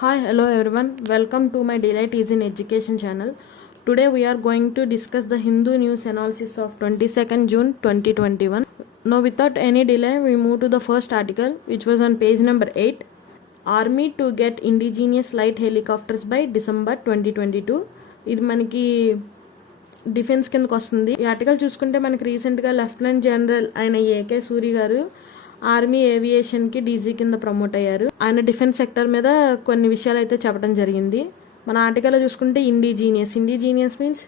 Hi, hello everyone. Welcome to my Delight is in Education channel. Today we are going to discuss the Hindu news analysis of 22nd June 2021. Now without any delay, we move to the first article which was on page number 8. Army to get indigenous light helicopters by December 2022. ఇది మనకి defence కిందకి వస్తుంది. ఈ article చూసుకుంటే మనకి రీసెంట్గా lieutenant general అయిన AK Suri గారు ఆర్మీ ఏవియేషన్కి డీజీ కింద ప్రమోట్ అయ్యారు. ఆయన డిఫెన్స్ సెక్టర్ మీద కొన్ని విషయాలు అయితే చెప్పడం జరిగింది. మన ఆర్టికల్లో చూసుకుంటే indigenous means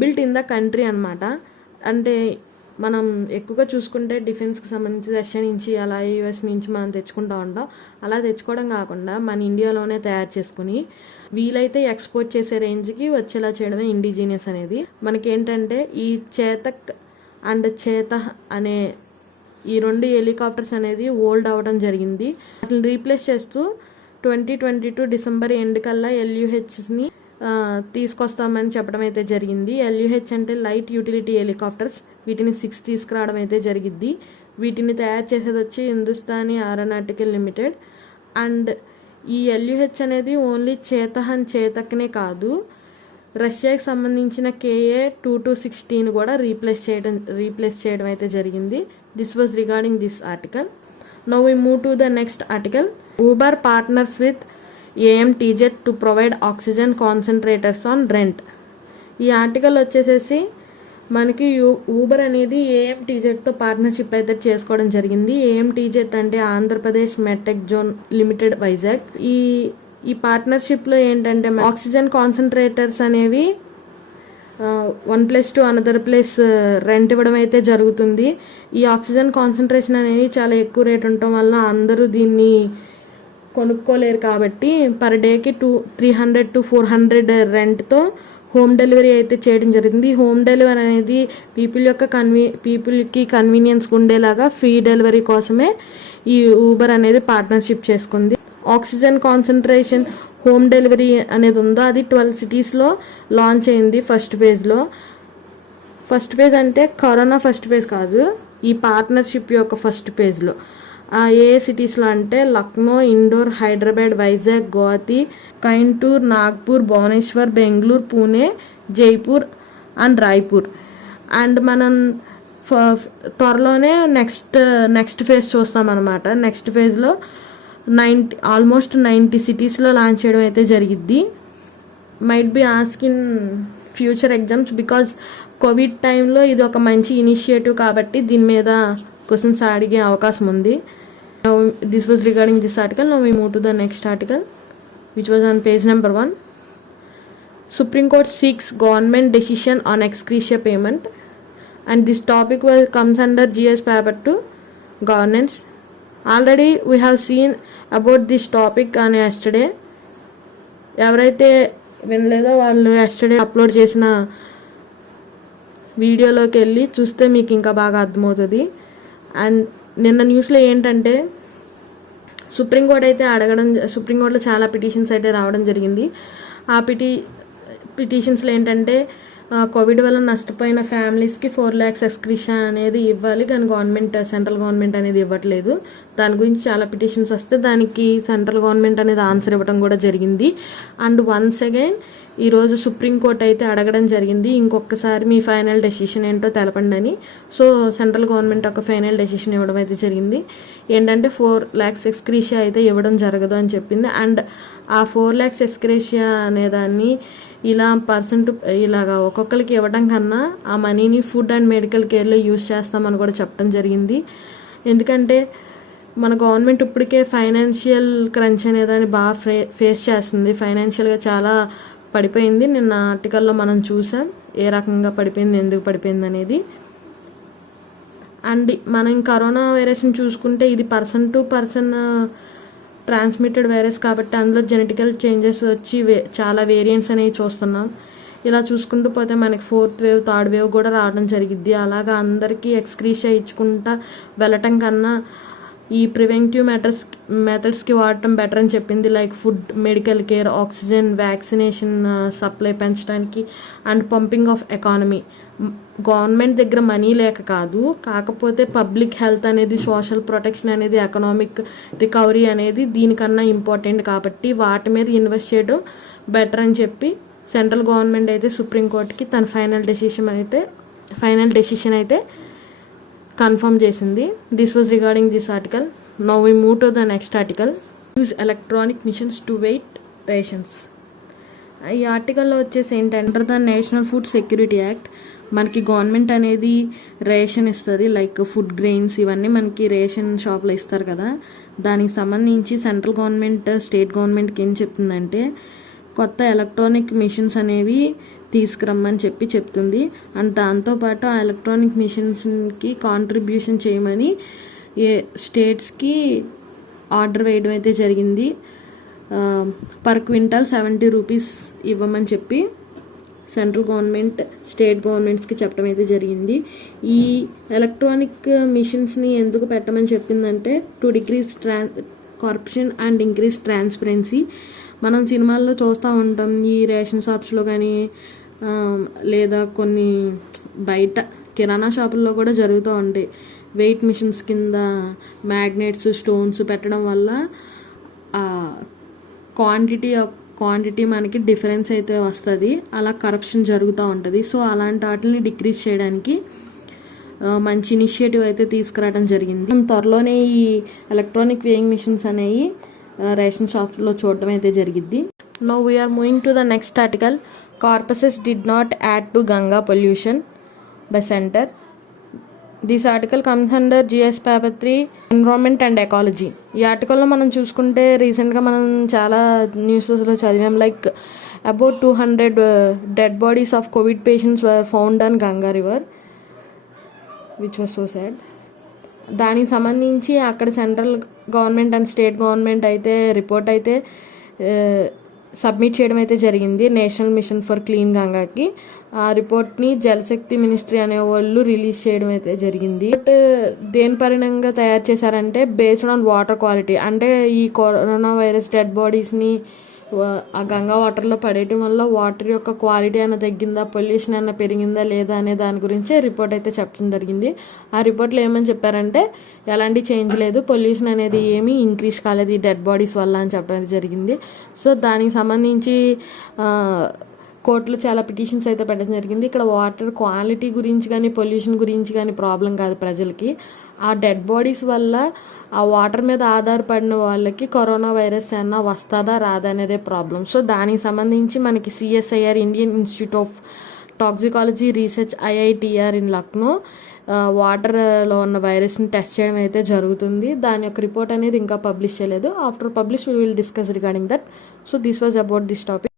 built in the country అనమాట. అంటే మనం ఎక్కువగా చూసుకుంటే డిఫెన్స్కి సంబంధించి రష్యా నుంచి అలా యూఎస్ నుంచి మనం తెచ్చుకుంటూ ఉంటాం. అలా తెచ్చుకోవడం కాకుండా మన ఇండియాలోనే తయారు చేసుకుని వీలైతే ఎక్స్పోర్ట్ చేసే రేంజ్కి వచ్చేలా చేయడమే ఇండిజీనియస్ అనేది. మనకేంటంటే ఈ చేతక్ అండ్ చేతహ్ అనే ఈ రెండు హెలికాప్టర్స్ అనేది ఓల్డ్ అవ్వడం జరిగింది. వాటిని రీప్లేస్ చేస్తూ 2022 డిసెంబర్ ఎండ్ కల్లా ఎల్యుహెచ్ని తీసుకొస్తామని చెప్పడం అయితే జరిగింది. ఎల్యుహెచ్ అంటే లైట్ యూటిలిటీ హెలికాప్టర్స్. వీటిని 6 తీసుకురావడం అయితే జరిగింది. వీటిని తయారు చేసేది వచ్చి హిందుస్థానీ ఏరోనాటికల్ లిమిటెడ్. అండ్ ఈ ఎల్యుహెచ్ అనేది ఓన్లీ చేతక్నే కాదు, రష్యాకి సంబంధించిన KA-2216 కూడా రీప్లేస్ చేయడం అయితే జరిగింది. This was regarding this article. Now we move to the next article. Uber partners with AMTZ to provide oxygen concentrators on rent. ఈ ఆర్టికల్ వచ్చేసేసి మనకి ఊబర్ అనేది AMTZతో పార్ట్నర్షిప్ అయితే చేసుకోవడం జరిగింది. AMTZ అంటే Andhra Pradesh medtech zone limited Vizag. ఈ పార్ట్నర్షిప్లో ఏంటంటే ఆక్సిజన్ కాన్సన్ట్రేటర్స్ అనేవి one place to another place rent ఇవ్వడం అయితే జరుగుతుంది. ఈ ఆక్సిజన్ కాన్సన్ట్రేషన్ అనేవి చాలా ఎక్కువ రేట్ ఉండటం వల్ల అందరూ దీన్ని కొనుక్కోలేరు కాబట్టి పర్ డేకి 300 to 400 రెంట్తో హోమ్ డెలివరీ అయితే చేయడం జరిగింది. హోమ్ డెలివరీ అనేది పీపుల్కి కన్వీనియన్స్ ఉండేలాగా ఫ్రీ డెలివరీ కోసమే ఈ ఊబర్ అనేది పార్ట్నర్షిప్ చేసుకుంది. ఆక్సిజన్ కాన్సన్ట్రేషన్ హోమ్ డెలివరీ అనేది ఉందో అది 12 సిటీస్లో లాంచ్ అయింది. ఫస్ట్ ఫేజ్ అంటే కరోనా ఫస్ట్ ఫేజ్ కాదు, ఈ పార్ట్నర్షిప్ యొక్క ఫస్ట్ ఫేజ్లో ఏ సిటీస్లో అంటే లక్నో, ఇండోర్, హైదరాబాద్, వైజాగ్, గువాహతి, కైంటూర్, నాగ్పూర్, భువనేశ్వర్, బెంగళూరు, పూణే, జైపూర్ అండ్ రాయ్పూర్. అండ్ మనం త్వరలోనే నెక్స్ట్ ఫేజ్ చూస్తామన్నమాట. నెక్స్ట్ ఫేజ్లో ఆల్మోస్ట్ 90 సిటీస్లో లాంచ్ చేయడం అయితే జరిగిద్ది. Might be ask in future exams because COVID టైంలో ఇది ఒక మంచి ఇనిషియేటివ్ కాబట్టి దీని మీద క్వశ్చన్స్ అడిగే అవకాశం ఉంది. This was regarding this article. Now we move to the next article which was on page number 1. Supreme Court seeks government decision on ex gratia payment, and this topic comes under GS paper 2 governance. Already we have seen about this topic on yesterday. ఎవరైతే వినలేదో వాళ్ళు yesterday upload చేసిన వీడియోలోకి వెళ్ళి చూస్తే మీకు ఇంకా బాగా అర్థమవుతుంది. అండ్ నిన్న న్యూస్లో ఏంటంటే సుప్రీంకోర్టులో చాలా పిటిషన్స్ అయితే రావడం జరిగింది. ఆ పిటిషన్స్లో ఏంటంటే కోవిడ్ వల్ల నష్టపోయిన ఫ్యామిలీస్కి 4 lakhs ఎక్స్ గ్రేషియా అనేది ఇవ్వాలి, కానీ సెంట్రల్ గవర్నమెంట్ అనేది ఇవ్వట్లేదు. దాని గురించి చాలా పిటిషన్స్ వస్తే దానికి సెంట్రల్ గవర్నమెంట్ అనేది ఆన్సర్ ఇవ్వడం కూడా జరిగింది. అండ్ వన్స్ అగైన్ ఈరోజు సుప్రీంకోర్టు అయితే అడగడం జరిగింది, ఇంకొకసారి మీ ఫైనల్ డెసిషన్ ఏంటో తెలపండి అని. సో సెంట్రల్ గవర్నమెంట్ ఒక ఫైనల్ డెసిషన్ ఇవ్వడం అయితే జరిగింది. ఏంటంటే 4 lakhs ఎక్స్ గ్రేషియా అయితే ఇవ్వడం జరగదు అని చెప్పింది. అండ్ ఆ 4 lakhs ఎక్స్ గ్రేషియా అనేదాన్ని ఇలాగా ఒక్కొక్కరికి ఇవ్వడం కన్నా ఆ మనీని ఫుడ్ అండ్ మెడికల్ కేర్లో యూజ్ చేస్తామని కూడా చెప్పడం జరిగింది. ఎందుకంటే మన గవర్నమెంట్ ఇప్పటికే ఫైనాన్షియల్ క్రంచ్ అనేదాన్ని బాగా ఫేస్ చేస్తుంది. ఫైనాన్షియల్గా చాలా పడిపోయింది. నిన్న ఆర్టికల్లో మనం చూసాం ఏ రకంగా పడిపోయింది, ఎందుకు పడిపోయింది అనేది. అండ్ మనం కరోనా వైరస్ని చూసుకుంటే ఇది person to person transmitted virus కాబట్టి అందులో జెనెటికల్ చేంజెస్ వచ్చి చాలా వేరియంట్స్ అనేవి చూస్తున్నాం. ఇలా చూసుకుంటూ పోతే మనకి 4th wave 3rd wave కూడా రావడం జరిగిద్ది. అలాగా అందరికీ ఎక్స్ గ్రేషియా ఇచ్చుకుంటా వెళ్ళటం కన్నా ఈ ప్రివెంటివ్ మెథడ్స్కి వాడటం బెటర్ అని చెప్పింది. Like food, medical care, oxygen, vaccination supply పెంచడానికి and pumping of economy. Government దగ్గర మనీ లేక కాదు, కాకపోతే పబ్లిక్ హెల్త్ అనేది, సోషల్ ప్రొటెక్షన్ అనేది, ఎకనామిక్ రికవరీ అనేది దీనికన్నా ఇంపార్టెంట్ కాబట్టి వాటి మీద ఇన్వెస్ట్ చేయడం బెటర్ అని చెప్పి సెంట్రల్ గవర్నమెంట్ అయితే సుప్రీంకోర్టుకి తన ఫైనల్ డెసిషన్ అయితే కన్ఫర్మ్ చేసింది. This was regarding this article. Now we move to the next article. Use electronic machines to weigh rations. ఈ ఆర్టికల్లో వచ్చేసి ఏంటంటే the national food security act మనకి గవర్నమెంట్ అనేది రేషన్ ఇస్తుంది. లైక్ ఫుడ్ గ్రెయిన్స్ ఇవన్నీ మనకి రేషన్ షాప్లో ఇస్తారు కదా. దానికి సంబంధించి సెంట్రల్ గవర్నమెంట్ స్టేట్ గవర్నమెంట్కి ఏం చెప్తుందంటే కొత్త ఎలక్ట్రానిక్ మిషన్స్ అనేవి తీసుకురమ్మని చెప్తుంది. అండ్ దాంతోపాటు ఆ ఎలక్ట్రానిక్ మిషన్స్కి కాంట్రిబ్యూషన్ చేయమని స్టేట్స్కి ఆర్డర్ వేయడం అయితే జరిగింది. పర్ క్వింటాల్ 70 రూపీస్ ఇవ్వమని చెప్పి సెంట్రల్ గవర్నమెంట్ స్టేట్ గవర్నమెంట్స్కి చెప్పడం అయితే జరిగింది. ఈ ఎలక్ట్రానిక్ మిషన్స్ని ఎందుకు పెట్టమని చెప్పిందంటే to decrease corruption and increase transparency. మనం సినిమాల్లో చూస్తూ ఉంటాం, ఈ రేషన్ షాప్స్లో కానీ లేదా కొన్ని బయట కిరాణా షాపుల్లో కూడా జరుగుతూ ఉంటాయి. వెయిట్ మిషన్స్ కింద మ్యాగ్నెట్స్, స్టోన్స్ పెట్టడం వల్ల క్వాంటిటీ మనకి డిఫరెన్స్ అయితే వస్తుంది. అలా కరప్షన్ జరుగుతూ ఉంటుంది. సో అలాంటి వాటిని డిక్రీజ్ చేయడానికి మంచి ఇనిషియేటివ్ అయితే తీసుకురావడం జరిగింది. త్వరలోనే ఈ ఎలక్ట్రానిక్ వేయింగ్ మిషన్స్ అనేవి రేషన్ షాప్లో చూడడం అయితే జరిగింది. Now we are moving to the next article. Corpses did not add to Ganga pollution by centre. This article comes under GS paper 3 environment and ecology. ఈ ఆర్టికల్లో మనం చూసుకుంటే రీసెంట్గా మనం చాలా న్యూస్లో చదివాం. Like about 200 dead bodies of Covid patients were found on Ganga river, which was so sad. దానికి సంబంధించి అక్కడ central government and state government అయితే రిపోర్ట్ అయితే సబ్మిట్ చేయడం అయితే జరిగింది నేషనల్ మిషన్ ఫర్ క్లీన్ గంగాకి. ఆ రిపోర్ట్ని జలశక్తి మినిస్ట్రీ అనే వాళ్ళు రిలీజ్ చేయడం అయితే జరిగింది. బట్ దేని పరిణామంగా తయారు చేశారంటే బేస్డ్ ఆన్ వాటర్ క్వాలిటీ. అంటే ఈ కరోనా వైరస్ డెడ్ బాడీస్ని ఆ గంగా వాటర్లో పడేయటం వల్ల వాటర్ యొక్క క్వాలిటీ అయినా తగ్గిందా, పొల్యూషన్ అయినా పెరిగిందా లేదా అనే దాని గురించే రిపోర్ట్ అయితే చెప్పడం జరిగింది. ఆ రిపోర్ట్లో ఏమని చెప్పారంటే ఎలాంటి చేంజ్ లేదు, పొల్యూషన్ అనేది ఏమీ ఇంక్రీజ్ కాలేదు ఈ డెడ్ బాడీస్ వల్ల అని చెప్పడం జరిగింది. సో దానికి సంబంధించి కోర్టులో చాలా పిటిషన్స్ అయితే పెట్టడం జరిగింది. ఇక్కడ వాటర్ క్వాలిటీ గురించి కానీ పొల్యూషన్ గురించి కానీ ప్రాబ్లం కాదు ప్రజలకి. ఆ డెడ్ బాడీస్ వల్ల ఆ వాటర్ మీద ఆధారపడిన వాళ్ళకి కరోనా వైరస్ ఏమన్నా వస్తుందా రాదా అనేదే ప్రాబ్లం. సో దానికి సంబంధించి మనకి CSIR Indian institute of toxicology research IITR in Lucknow వాటర్లో ఉన్న వైరస్ని టెస్ట్ చేయడం అయితే జరుగుతుంది. దాని యొక్క రిపోర్ట్ అనేది ఇంకా పబ్లిష్ చేయలేదు. After publish we will discuss regarding that. So this was about this topic.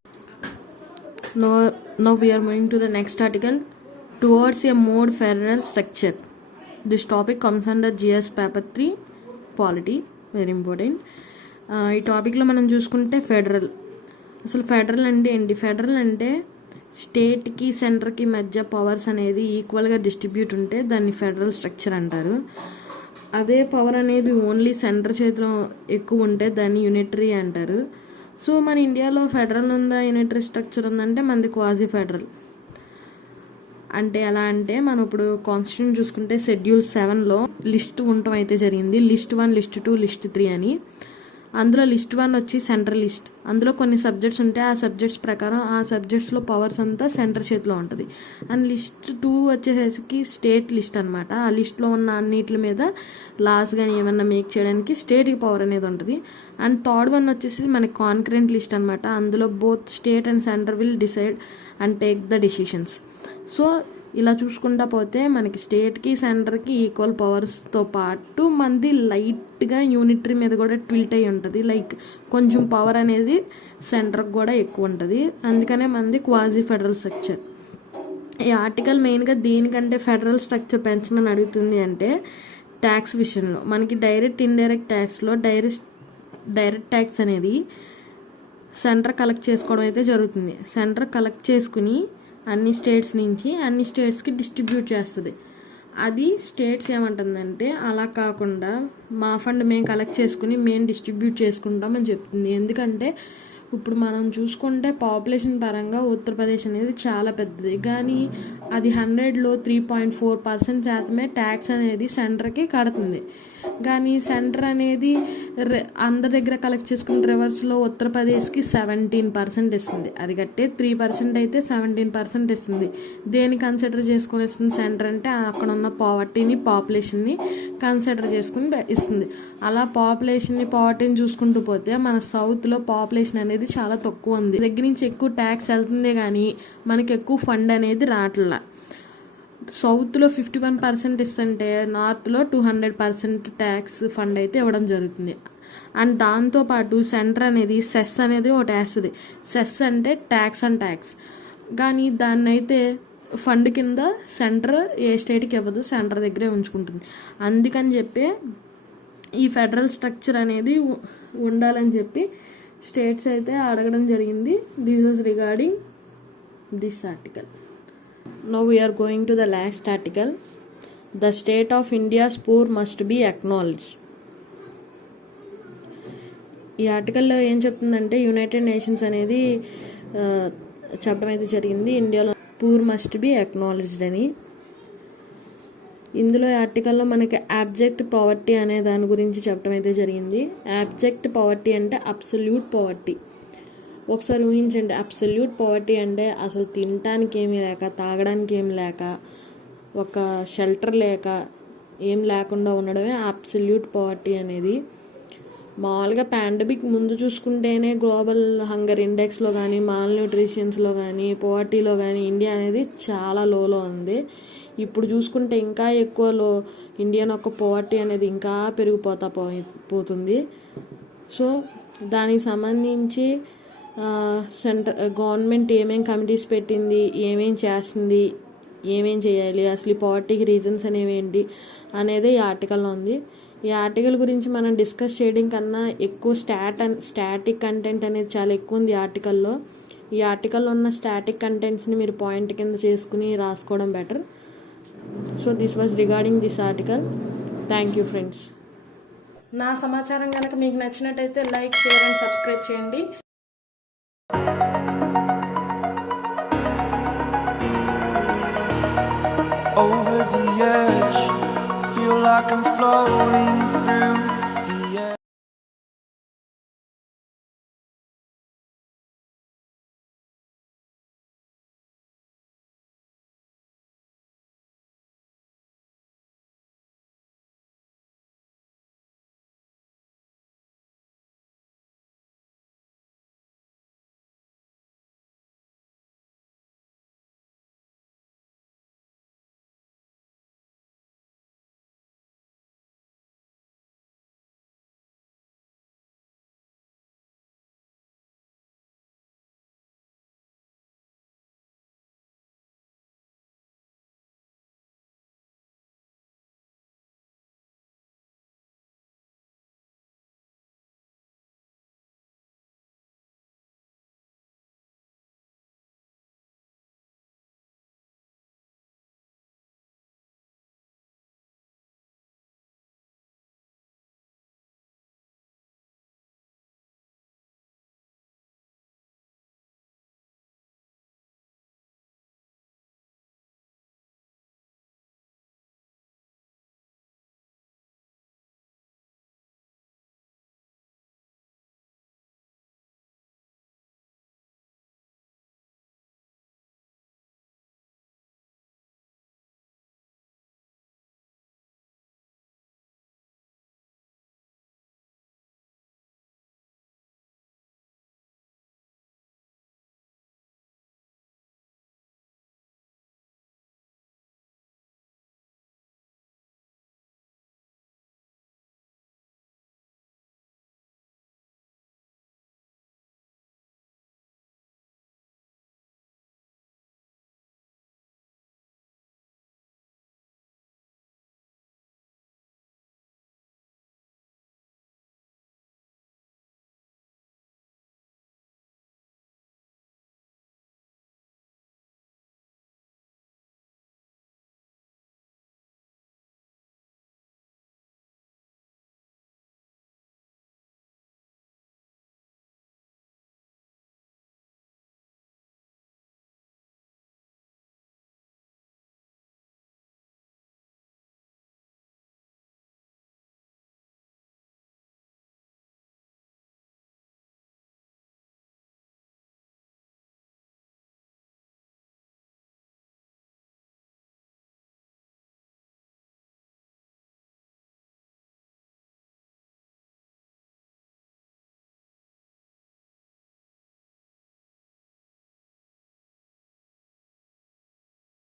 Now we are moving to the next article. Towards a more federal structure. This topic comes under GS paper 3 polity, very important. ఈ టాపిక్లో మనం చూసుకుంటే federal. అసలు federal అంటే ఏంటి? Federal అంటే స్టేట్కి సెంటర్కి మధ్య పవర్స్ అనేది ఈక్వల్గా డిస్ట్రిబ్యూట్ ఉంటే దాన్ని ఫెడరల్ స్ట్రక్చర్ అంటారు. అదే పవర్ అనేది ఓన్లీ సెంటర్ చేతిలో ఎక్కువ ఉంటే దాన్ని యూనిటరీ అంటారు. సో మన ఇండియాలో ఫెడరల్ ఉందా, యూనిటరీ స్ట్రక్చర్ ఉందంటే మనది క్వాజీ ఫెడరల్. అంటే ఎలా అంటే మనం ఇప్పుడు కాన్స్టిట్యూషన్ చూసుకుంటే షెడ్యూల్ 7లో లిస్ట్ ఉండటం అయితే జరిగింది. లిస్ట్ 1, లిస్ట్ 2, లిస్ట్ 3 అని. అందులో లిస్ట్ 1 వచ్చి సెంట్రల్ లిస్ట్. అందులో కొన్ని సబ్జెక్ట్స్ ఉంటాయి. ఆ సబ్జెక్ట్స్ ప్రకారం ఆ సబ్జెక్ట్స్లో పవర్స్ అంతా సెంటర్ చేతిలో ఉంటుంది. అండ్ లిస్ట్ 2 వచ్చేసరికి స్టేట్ లిస్ట్ అనమాట. ఆ లిస్ట్లో ఉన్న అన్నిటి మీద లాస్ కానీ ఏమన్నా మేక్ చేయడానికి స్టేట్కి పవర్ అనేది ఉంటుంది. అండ్ థర్డ్ వన్ వచ్చేసి మనకి కాన్కరెంట్ లిస్ట్ అనమాట. అందులో both state and centre will decide and take the decisions. So ఇలా చూసుకుంటా పోతే మనకి స్టేట్కి సెంటర్కి ఈక్వల్ పవర్స్తో పాటు మంది లైట్గా యూనిటరీ మీద కూడా ట్విల్ట్ అయి ఉంటుంది. లైక్ కొంచెం పవర్ అనేది సెంటర్కి కూడా ఎక్కువ ఉంటుంది. అందుకనే మంది క్వాజీ ఫెడరల్ స్ట్రక్చర్. ఈ ఆర్టికల్ మెయిన్గా దేనికంటే ఫెడరల్ స్ట్రక్చర్ పెంచమని అడుగుతుంది అంటే ట్యాక్స్ విషయంలో. మనకి డైరెక్ట్ ఇండైరెక్ట్ ట్యాక్స్లో డైరెక్ట్ ట్యాక్స్ అనేది సెంటర్ కలెక్ట్ చేసుకోవడం అయితే జరుగుతుంది. సెంటర్ కలెక్ట్ చేసుకుని అన్ని స్టేట్స్ నుంచి అన్ని స్టేట్స్కి డిస్ట్రిబ్యూట్ చేస్తుంది. అది స్టేట్స్ ఏమంటుందంటే అలా కాకుండా మా ఫండ్ మేము కలెక్ట్ చేసుకుని మేము డిస్ట్రిబ్యూట్ చేసుకుంటామని చెప్తుంది. ఎందుకంటే ఇప్పుడు మనం చూసుకుంటే పాపులేషన్ పరంగా ఉత్తరప్రదేశ్ అనేది చాలా పెద్దది, కానీ అది 100లో 3.4% శాతమే ట్యాక్స్ అనేది సెంటర్కి కడుతుంది. కానీ సెంటర్ అనేది అందరి దగ్గర కలెక్ట్ చేసుకున్న రివర్స్లో ఉత్తరప్రదేశ్కి 17% ఇస్తుంది. అది కట్టే 3% అయితే 17% ఇస్తుంది. దేని కన్సిడర్ చేసుకుని ఇస్తుంది సెంటర్ అంటే అక్కడ ఉన్న పావర్టీని పాపులేషన్ని కన్సిడర్ చేసుకుని ఇస్తుంది. అలా పావర్టీని చూసుకుంటూ పోతే మన సౌత్లో పాపులేషన్ అనేది చాలా తక్కువ ఉంది. దగ్గర నుంచి ఎక్కువ ట్యాక్స్ వెళ్తుందే కానీ మనకి ఎక్కువ ఫండ్ అనేది రావట్లా. సౌత్లో 51% ఇస్తుంటే నార్త్లో 200% ట్యాక్స్ ఫండ్ అయితే ఇవ్వడం జరుగుతుంది. అండ్ దాంతోపాటు సెంటర్ అనేది సెస్ అనేది ఒకటి వేస్తుంది. సెస్ అంటే ట్యాక్స్ అండ్ ట్యాక్స్, కానీ దాన్ని అయితే ఫండ్ కింద సెంటర్ ఏ స్టేట్కి ఇవ్వదు, సెంటర్ దగ్గరే ఉంచుకుంటుంది. అందుకని చెప్పి ఈ ఫెడరల్ స్ట్రక్చర్ అనేది ఉండాలని చెప్పి స్టేట్స్ అయితే అడగడం జరిగింది. This was regarding this article. Now we are going to the last article. The state of India's poor must be acknowledged. ఈ ఆర్టికల్లో ఏం చెప్తుందంటే యునైటెడ్ నేషన్స్ అనేది చెప్పడం అయితే జరిగింది ఇండియాలో పూర్ మస్ట్ బి అక్నాలెడ్జ్డ్ అని. ఇందులో ఆర్టికల్లో మనకి అబ్జెక్ట్ పావర్టీ అనే దాని గురించి చెప్పడం అయితే జరిగింది. అబ్జెక్ట్ పావర్టీ అంటే అబ్సల్యూట్ పావర్టీ. ఒకసారి ఊహించండి, అబ్సల్యూట్ పావర్టీ అంటే అసలు తినడానికి ఏమీ లేక, తాగడానికి ఏమి లేక, ఒక షెల్టర్ లేక, ఏం లేకుండా ఉండడమే అబ్సల్యూట్ పావర్టీ అనేది. మామూలుగా పాండమిక్ ముందు చూసుకుంటేనే గ్లోబల్ హంగర్ ఇండెక్స్లో కానీ, మాల్ న్యూట్రిషన్స్లో కానీ, పావర్టీలో కానీ ఇండియా అనేది చాలా లోలో ఉంది. ఇప్పుడు చూసుకుంటే ఇంకా ఎక్కువలో ఇండియన్ యొక్క పావర్టీ అనేది ఇంకా పెరిగిపోతా పోతుంది. సో దానికి సంబంధించి గవర్నమెంట్ ఏమేం కమిటీస్ పెట్టింది, ఏమేం చేస్తుంది, ఏమేం చేయాలి, అసలు ఈ పావర్టీకి రీజన్స్ అనేవి ఏంటి అనేది ఈ ఆర్టికల్లో ఉంది. ఈ ఆర్టికల్ గురించి మనం డిస్కస్ చేయడం కన్నా ఎక్కువ స్టాటిక్ కంటెంట్ అనేది చాలా ఎక్కువ ఉంది ఈ ఆర్టికల్లో. ఈ ఆర్టికల్లో ఉన్న స్టాటిక్ కంటెంట్స్ని మీరు పాయింట్ కింద చేసుకుని రాసుకోవడం better. So this was regarding this article. Thank you friends. నా సమాచారం కనుక మీకు నచ్చినట్టయితే లైక్, షేర్ అండ్ సబ్స్క్రైబ్ చేయండి. Over the edge, feel like I'm floating through